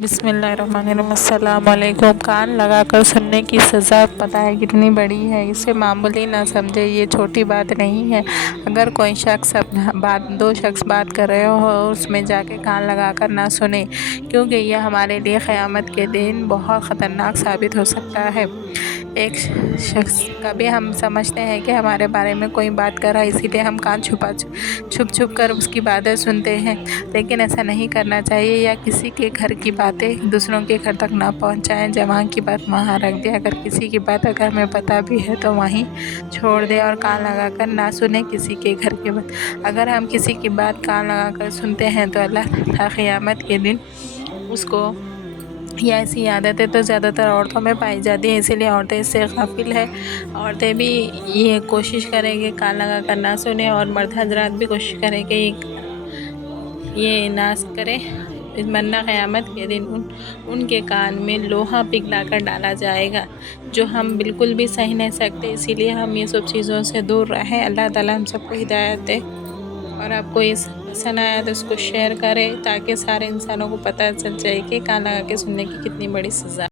بسم اللہ الرحمن الرحیم۔ السلام علیکم۔ کان لگا کر سننے کی سزا پتہ ہے کتنی بڑی ہے، اسے معمولی نہ سمجھے، یہ چھوٹی بات نہیں ہے۔ اگر کوئی دو شخص بات کر رہے ہو اور اس میں جا کے کان لگا کر نہ سنیں، کیونکہ یہ ہمارے لیے قیامت کے دن بہت خطرناک ثابت ہو سکتا ہے۔ ایک شخص کبھی ہم سمجھتے ہیں کہ ہمارے بارے میں کوئی بات کر رہا ہے، اسی لیے ہم کان چھپ کر اس کی باتیں سنتے ہیں، لیکن ایسا نہیں کرنا چاہیے، یا کسی کے گھر کی باتیں دوسروں کے گھر تک نہ پہنچائیں۔ جہاں کی بات وہاں رکھ دیں۔ اگر کسی کی بات اگر ہمیں پتہ بھی ہے تو وہیں چھوڑ دیں اور کان لگا کر نہ سنیں کسی کے گھر کی بات۔ اگر ہم کسی کی بات کان لگا کر سنتے ہیں تو اللہ تعالیٰ قیامت کے دن اس کو، یہ ایسی عادتیں تو زیادہ تر عورتوں میں پائی جاتی ہیں، اسی لیے عورتیں اس سے غافل ہیں۔ عورتیں بھی یہ کوشش کریں کہ کان لگا کر نہ سنیں، اور مرد حضرات بھی کوشش کریں کہ یہ نہ کریں، ورنہ قیامت کے دن ان کے کان میں لوہا پگھلا کر ڈالا جائے گا، جو ہم بالکل بھی سہ نہیں سکتے۔ اسی لیے ہم یہ سب چیزوں سے دور رہیں۔ اللہ تعالیٰ ہم سب کو ہدایت دے۔ اور آپ کو یہ پسند آیا تو اس کو شیئر کریں، تاکہ سارے انسانوں کو پتہ چل جائے کہ کان لگا کے سننے کی کتنی بڑی سزا ہے۔